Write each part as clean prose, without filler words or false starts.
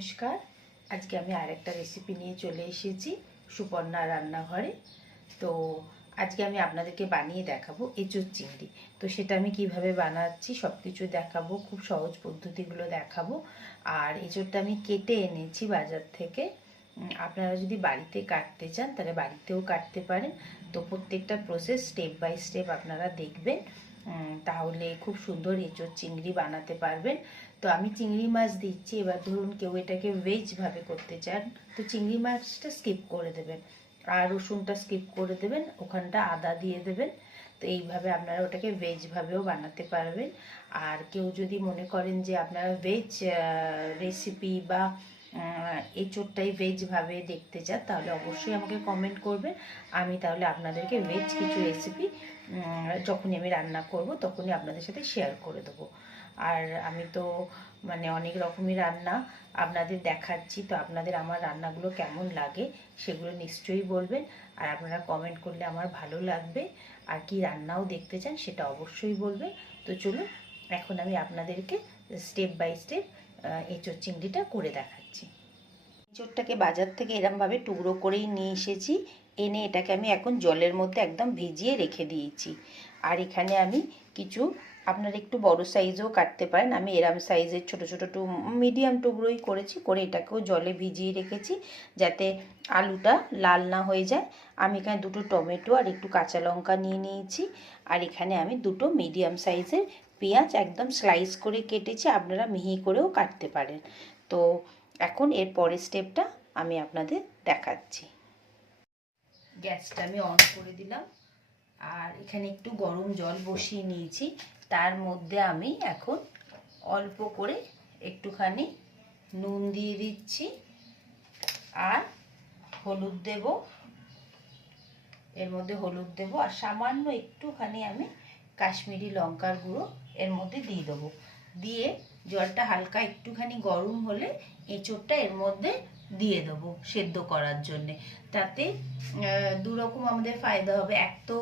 নমস্কার। আজকে আমি আরেকটা রেসিপি নিয়ে চলে এসেছি সুপর্ণা রান্নাঘরে। তো আজকে আমি আপনাদেরকে বানিয়ে দেখাবো এঁচোড় চিংড়ি। তো সেটা আমি কিভাবে বানাচ্ছি সব কিছু দেখাবো, খুব সহজ পদ্ধতিগুলো দেখাবো। আর এঁচোড়টা আমি কেটে এনেছি বাজার থেকে। আপনারা যদি বাড়িতে কাটতে চান তাহলে বাড়িতেও কাটতে পারেন। তো প্রত্যেকটা প্রসেস স্টেপ বাই স্টেপ আপনারা দেখবেন, তাহলে খুব সুন্দর এঁচোড় চিংড়ি বানাতে পারবেন। তো আমি চিংড়ি মাছ দিচ্ছি। এবার ধরুন কেউ এটাকে ভেজভাবে করতে চান তো চিংড়ি মাছটা স্কিপ করে দেবেন, আর রসুনটা স্কিপ করে দেবেন, ওখানটা আদা দিয়ে দেবেন। তো এইভাবে আপনারা ওটাকে ভেজভাবেও বানাতে পারবেন। আর কেউ যদি মনে করেন যে আপনারা ভেজ রেসিপি বা এঁচোড়টাই ভেজভাবে দেখতে চান তাহলে অবশ্যই আমাকে কমেন্ট করবেন। আমি তাহলে আপনাদেরকে ভেজ কিছু রেসিপি যখনই আমি রান্না করব তখনই আপনাদের সাথে শেয়ার করে দেবো। আর আমি তো অনেক রকমই রান্না আপনাদের দেখাচ্ছি। তো আপনাদের আমার রান্নাগুলো কেমন লাগে সেগুলো নিশ্চয়ই বলবেন। আর আপনারা কমেন্ট করলে আমার ভালো লাগবে। আর কি রান্নাও দেখতে চান সেটা অবশ্যই বলবেন। তো চলুন এখন আমি আপনাদেরকে স্টেপ বাই স্টেপ এঁচোড় চিংড়িটা করে দেখাচ্ছি। এঁচোড়টাকে বাজার থেকে এরমভাবে টুকরো করেই নিয়ে এসেছি। এনে এটাকে আমি এখন জলের মধ্যে একদম ভিজিয়ে রেখে দিয়েছি। আর এখানে আমি কিছু, আপনারা একটু বড় সাইজও কাটতে পারেন, আমি এরম সাইজের ছোট ছোট মিডিয়াম টুকরোই করেছি। করে এটাকেও জলে ভিজিয়ে রেখেছি যাতে আলুটা লাল না হয়ে যায়। আমি এখানে দুটো টমেটো আর একটু কাঁচা লঙ্কা নিয়ে নিয়েছি। আর এখানে আমি দুটো মিডিয়াম সাইজের পেঁয়াজ একদম স্লাইস করে কেটেছি, আপনারা মিহি করেও কাটতে পারেন। তো এখন এর পরের স্টেপটা আমি আপনাদের দেখাচ্ছি। গ্যাসটা আমি অন করে দিলাম। আর এখানে একটু গরম জল বসিয়ে নিয়েছি। তার মধ্যে আমি এখন অল্প করে একটুখানি নুন দিয়ে দিচ্ছি আর হলুদ দেব। এর মধ্যে হলুদ দেব আর সামান্য একটুখানি আমি কাশ্মীরি লঙ্কার গুঁড়ো এর মধ্যে দিয়ে দেবো। দিয়ে জলটা হালকা একটুখানি গরম হলে এঁচোড়টা এর মধ্যে দিয়ে দেবো সেদ্ধ করার জন্যে। তাতে দুরকম আমাদের ফায়দা হবে। এক তো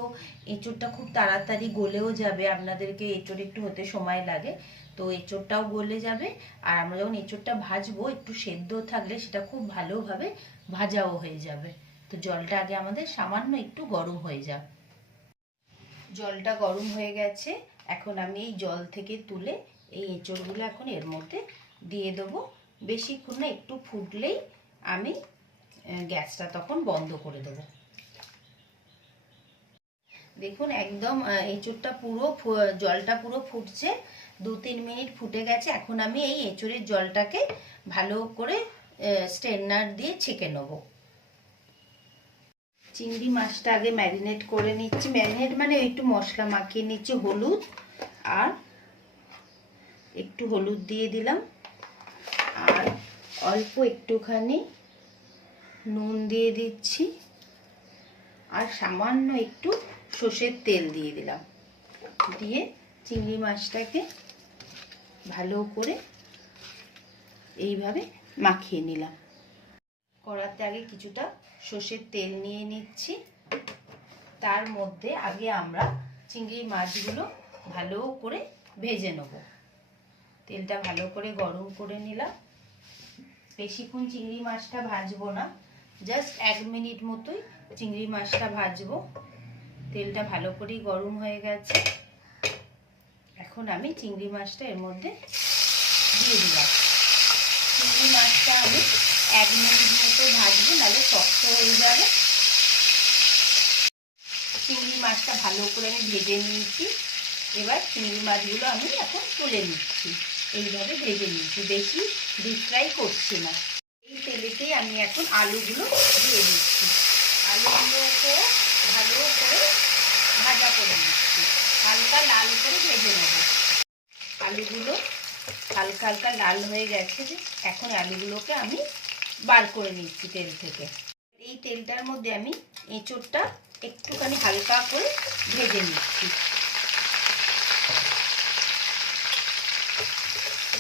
এঁচোড়টা খুব তাড়াতাড়ি গলেও যাবে, আপনাদেরকে এঁচোড় একটু হতে সময় লাগে, তো এঁচোড়টাও গলে যাবে। আর আমরা যখন এঁচোড়টা ভাজবো একটু সেদ্ধ থাকলে সেটা খুব ভালোভাবে ভাজাও হয়ে যাবে। তো জলটা আগে আমাদের সামান্য একটু গরম হয়ে যাক। জলটা গরম হয়ে গেছে। এখন আমি এই জল থেকে তুলে এই এঁচোড়গুলো এখন এর মধ্যে দিয়ে দেবো। বেশিক্ষণ না, একটু ফুটলেই আমি গ্যাসটা তখন বন্ধ করে দেবো। দেখুন একদম এঁচোড়টা পুরো জলটা পুরো ফুটছে, 2-3 মিনিট ফুটে গেছে। এখন আমি এই এঁচোড়ের জলটাকে ভালো করে স্ট্রেনার দিয়ে ছেঁকে নেবো। চিংড়ি মাছটা আগে ম্যারিনেট করে নিচ্ছি। ম্যারিনেট মানে একটু মশলা মাখিয়ে নিচ্ছি। হলুদ আর একটু হলুদ দিয়ে দিলাম আর অল্প একটুখানি নুন দিয়ে দিচ্ছি আর সামান্য একটু সর্ষের তেল দিয়ে দিলাম। দিয়ে চিংড়ি মাছটাকে ভালো করে এইভাবে মাখিয়ে নিলাম। কড়াতে আগে কিছুটা সর্ষের তেল নিয়ে নিচ্ছি। তার মধ্যে আগে আমরা চিংড়ি মাছগুলো ভালো করে ভেজে নেব। তেলটা ভালো করে গরম করে নিলাম। বেশিক্ষণ চিংড়ি মাছটা ভাজবো না, জাস্ট 1 মিনিট মতোই চিংড়ি মাছটা ভাজবো। তেলটা ভালো করেই গরম হয়ে গেছে। এখন আমি চিংড়ি মাছটা এর মধ্যে দিয়ে দিলাম। চিংড়ি মাছটা আমি 1 মিনিট মতো ভাজবো, নাহলে শক্ত হয়ে যাবে। চিংড়ি মাছটা ভালো করে আমি ভেজে নিয়েছি। এবার চিংড়ি মাছগুলো আমি এখন তুলে নিচ্ছি। এইভাবে ভেজে নিচ্ছি, বেশি ডিপ ফ্রাই করছি না। এই তেলেতেই আমি এখন আলুগুলো দিয়ে দিচ্ছি। আলুগুলোকে ভালো করে ভাজা করে নিচ্ছি, হালকা লাল করে ভেজে নেব। আলুগুলো হালকা হালকা লাল হয়ে গেছে, যে এখন আলুগুলোকে আমি বার করে নিচ্ছি তেল থেকে। এই তেলটার মধ্যে আমি এঁচোড়টা একটুখানি হালকা করে ভেজে নিচ্ছি।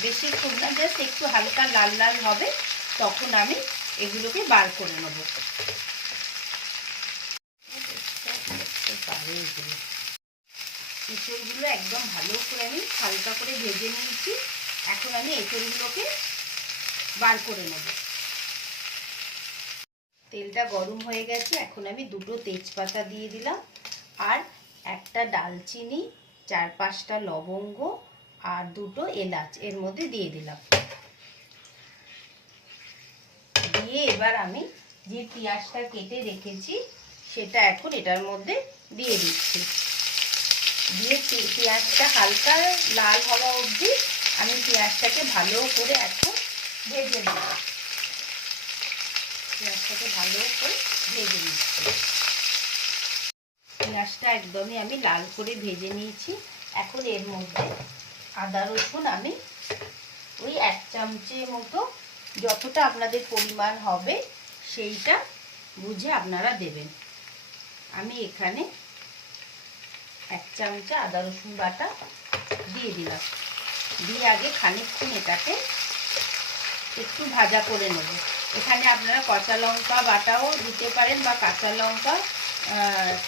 বেশিক্ষণ না, জাস্ট একটু হালকা লাল লাল হবে তখন আমি এগুলোকে বার করে নেব। এঁচোড়গুলো একদম ভালো করে আমি হালকা করে ভেজে নিয়েছি। এখন আমি এঁচোড়গুলোকে বার করে নেব। তেলটা গরম হয়ে গেছে, এখন আমি 2টো তেজপাতা দিয়ে দিলাম আর একটা ডালচিনি, 4-5টা লবঙ্গ আর 2টো এলাচ এর মধ্যে দিয়ে দিলাম। দিয়ে এবার আমি যে পেঁয়াজটা কেটে রেখেছি সেটা এখন এটার মধ্যে দিয়ে দিচ্ছি। দিয়ে পেঁয়াজটা হালকা লাল হওয়া অবধি আমি পেঁয়াজটাকে ভালো করে এখন ভেজে নেব। পেঁয়াজটাকে ভালো করে ভেজে নিচ্ছি। পেঁয়াজটা একদমই আমি লাল করে ভেজে নিয়েছি। এখন এর মধ্যে আদা রসুন আমি ওই 1 চামচের মতো, যতটা আপনাদের পরিমাণ হবে সেইটা বুঝে আপনারা দেবেন। আমি এখানে 1 চামচা আদা রসুন বাটা দিয়ে দিলাম। দিয়ে আগে খানিকক্ষণ এটাকে একটু ভাজা করে নেব। এখানে আপনারা কাঁচা লঙ্কা বাটাও দিতে পারেন বা কাঁচা লঙ্কা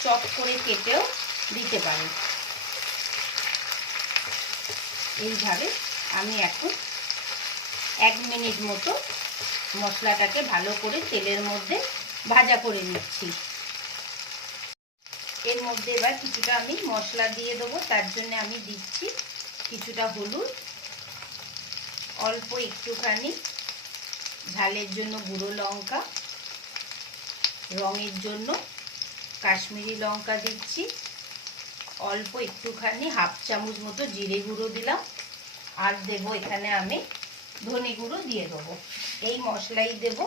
চপ করে কেটেও দিতে পারেন। এইভাবে আমি এখন 1 মিনিট মতো মশলাটাকে ভালো করে তেলের মধ্যে ভাজা করে নিচ্ছি। এর মধ্যে এবার কিছুটা আমি মশলা দিয়ে দেবো। তার জন্য আমি দিচ্ছি কিছুটা হলুদ, অল্প একটুখানি ঝালের জন্য গুঁড়ো লঙ্কা, রঙের জন্য কাশ্মীরি লঙ্কা দিচ্ছি, অল্প একটুখানি 1/2 চামচ মতো জিরে গুঁড়ো দিলাম আর দেবো এখানে আমি ধনে গুঁড়ো দিয়ে দেবো। এই মশলাই দেব,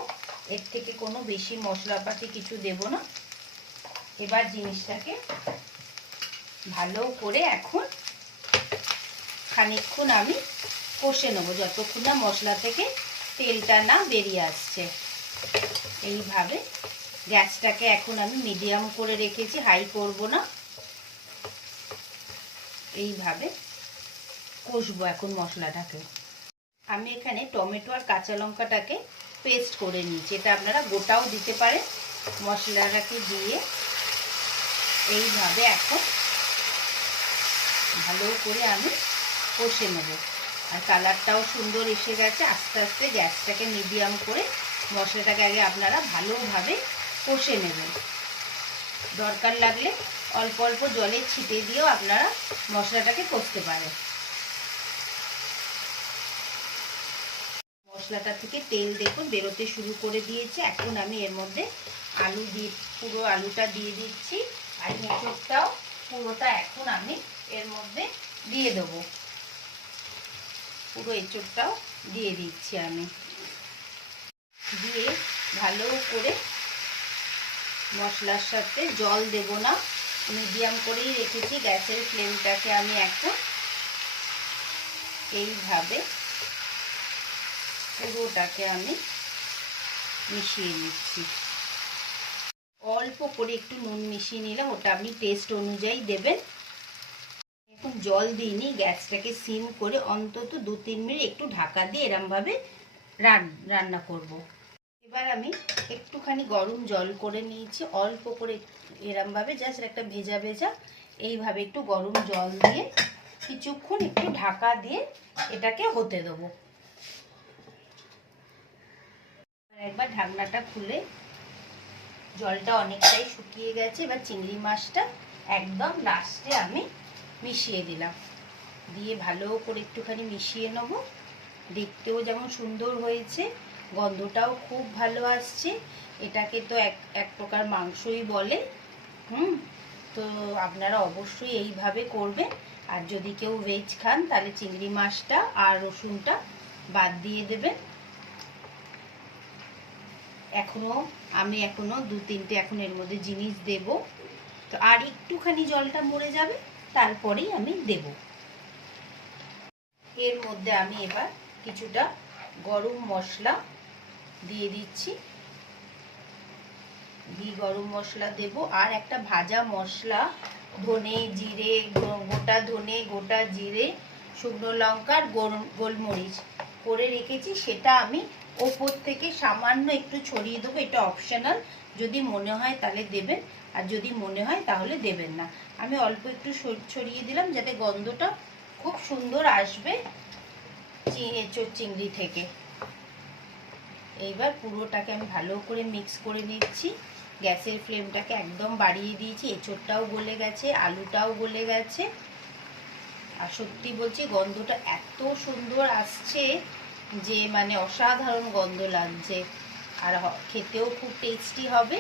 এর থেকে কোনো বেশি মশলাপাতি কিছু দেব না। এবার জিনিসটাকে ভালো করে এখন খানিকক্ষণ আমি কষে নেবো, যতক্ষণ না মশলা থেকে তেলটা না বেরিয়ে আসছে। এইভাবে গ্যাসটাকে এখন আমি মিডিয়াম করে রেখেছি, হাই করব না। এইভাবে কষবো এখন মশলাটাকে। আমি এখানে টমেটো আর কাঁচা লঙ্কাটাকে পেস্ট করে নিয়েছি, এটা আপনারা গোটাও দিতে পারেন। মশলাটাকে দিয়ে এইভাবে এখন ভালো করে আমি কষে নেব। আর কালারটাও সুন্দর এসে গেছে। আস্তে আস্তে গ্যাসটাকে মিডিয়াম করে মশলাটাকে আগে আপনারা ভালোভাবে কষে নেবেন। দরকার লাগলে অল্প অল্প জলে ছিটে দিয়েও আপনারা মশলাটাকে কষতে পারেন। মশলাটা থেকে তেল দেখুন বেরোতে শুরু করে দিয়েছে। এখন আমি এর মধ্যে পুরো আলুটা দিয়ে দিচ্ছি আর এঁচোড়টাও পুরোটা এখন আমি এর মধ্যে দিয়ে দেবো। পুরো এঁচোড়টাও দিয়ে দিচ্ছি আমি। দিয়ে ভালো করে মশলার সাথে জল দেব না, মিডিয়াম করেই রেখেছি গ্যাসের ফ্লেমটাকে। আমি এখন এইভাবে পুরোটাকে আমি মিশিয়ে নিচ্ছি। অল্প করে একটু নুন মিশিয়ে নিলাম, ওটা আপনি টেস্ট অনুযায়ী দেবেন। এখন জল দিইনি, গ্যাসটাকে সিম করে অন্তত 2-3 মিনিট একটু ঢাকা দিয়ে এরমভাবে রান্না করব। এবার আমি একটুখানি গরম জল করে নিয়েছি, অল্প করে এরমভাবে জাস্ট একটা ভেজা ভেজা এইভাবে একটু গরম জল দিয়ে কিছুক্ষণ একটু ঢাকা দিয়ে এটাকে হতে দেবো। একবার ঢাকনাটা খুলে জলটা অনেকটাই শুকিয়ে গেছে। এবার চিংড়ি মাছটা একদম লাস্টে আমি মিশিয়ে দিলাম। দিয়ে ভালো করে একটুখানি মিশিয়ে নেব। দেখতেও যেমন সুন্দর হয়েছে, গন্ধটাও খুব ভালো আসছে। এটাকে তো এক প্রকার মাংসই বলে। তো আপনারা অবশ্যই এইভাবে করবেন। আর যদি কেউ ভেজ খান তাহলে চিংড়ি মাছটা আর রসুনটা বাদ দিয়ে দেবেন। আমি এখনো 2-3টে এখন এর মধ্যে জিনিস দেব। তো আর একটুখানি জলটা মরে যাবে, তারপরেই আমি দেব। এর মধ্যে আমি এবার কিছুটা গরম মশলা দিয়ে দিচ্ছি। গরম মশলা দেব আর একটা ভাজা মশলা, ধনে জিরে, গোটা ধনে, গোটা জিরে, শুকনো লঙ্কা আর গোলমরিচ করে রেখেছি, সেটা আমি ওপর থেকে সামান্য একটু ছড়িয়ে দেবো। এটা অপশনাল, যদি মনে হয় তাহলে দেবেন আর যদি মনে হয় তাহলে দেবেন না। আমি অল্প একটু ছড়িয়ে দিলাম যাতে গন্ধটা খুব সুন্দর আসবে এঁচোড় চিংড়ি থেকে। এইবার পুরোটাকে আমি ভালো করে মিক্স করে নিচ্ছি। গ্যাসের ফ্লেমটাকে একদম বাড়িয়ে দিয়েছি। এঁচোড়টাও গলে গেছে, আলুটাও গলে গেছে। আর সত্যি বলছি গন্ধটা এত সুন্দর আসছে যে মানে অসাধারণ গন্ধ লাগছে, আর খেতেও খুব টেস্টি হবে।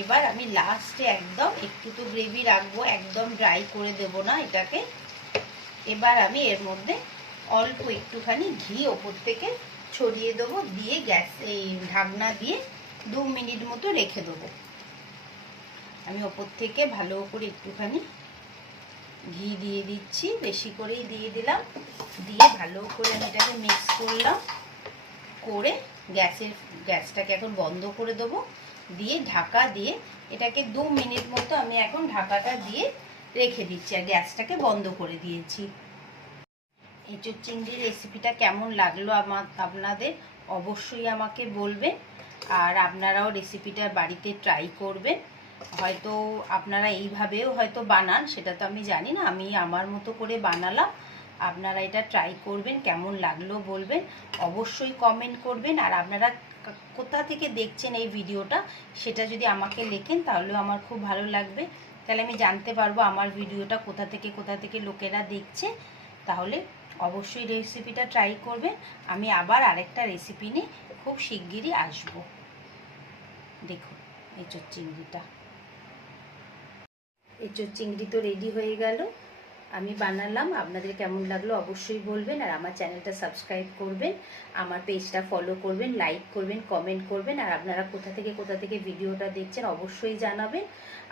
এবার আমি লাস্টে একদম একটু তো গ্রেভি রাখবো, একদম ড্রাই করে দেব না এটাকে। এবার আমি এর মধ্যে অল্প একটুখানি ঘি ওপর থেকে ছড়িয়ে দেবো, দিয়ে গ্যাস এই ঢাকনা দিয়ে 2 মিনিট মতো রেখে দেবো। আমি ওপর থেকে ভালো করে একটুখানি ঘি দিয়ে দিচ্ছি, বেশি করেই দিয়ে দিলাম। দিয়ে ভালো করে আমি এটাকে মিক্স করলাম, করে গ্যাসটাকে এখন বন্ধ করে দেবো। দিয়ে ঢাকা দিয়ে এটাকে 2 মিনিট মতো আমি এখন ঢাকাটা দিয়ে রেখে দিচ্ছি, আর গ্যাসটাকে বন্ধ করে দিয়েছি। এঁচোড় চিংড়ির রেসিপিটা কেমন লাগলো আপনাদের অবশ্যই আমাকে বলবেন, আর আপনারাও রেসিপিটা বাড়িতে ট্রাই করবেন। হয়তো আপনারা এইভাবেও হয়তো বানান, সেটা তো আমি জানি না, আমি আমার মতো করে বানালাম। আপনারা এটা ট্রাই করবেন, কেমন লাগলো বলবেন, অবশ্যই কমেন্ট করবেন। আর আপনারা কোথা থেকে দেখছেন এই ভিডিওটা সেটা যদি আমাকে লেখেন তাহলেও আমার খুব ভালো লাগবে, তাহলে আমি জানতে পারবো আমার ভিডিওটা কোথা থেকে লোকেরা দেখছে। তাহলে অবশ্যই রেসিপিটা ট্রাই করবেন। আমি আবার আরেকটা রেসিপি নিয়ে খুব শিগগিরই আসবো। দেখুন এঁচোড় চিংড়িটা, এঁচোড় চিংড়ি তো রেডি হয়ে গেল, আমি বানালাম। আপনাদের কেমন লাগলো অবশ্যই বলবেন, আর আমার চ্যানেলটা সাবস্ক্রাইব করবেন, আমার পেজটা ফলো করবেন, লাইক করবেন, কমেন্ট করবেন। আর আপনারা কোথা থেকে ভিডিওটা দেখছেন অবশ্যই জানাবেন।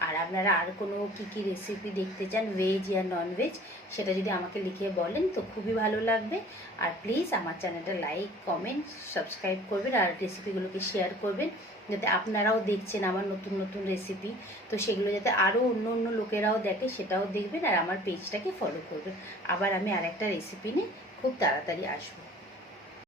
আর আপনারা আর কোনো কী রেসিপি দেখতে চান, ভেজ या নন ভেজ, সেটা যদি আমাকে লিখে বলেন তো খুবই ভালো লাগবে। আর প্লিজ আমার চ্যানেলটা লাইক, কমেন্ট, সাবস্ক্রাইব করবেন, আর রেসিপিগুলোকে শেয়ার করবেন, যাতে আপনারাও দেখছেন আমার নতুন রেসিপি, তো সেগুলো যাতে আরও অন্য লোকেরাও দেখে সেটাও দেখবেন। আর আমার পেজটাকে ফলো করবেন। আবার আমি আরেকটা রেসিপি নিয়ে খুব তাড়াতাড়ি আসবো।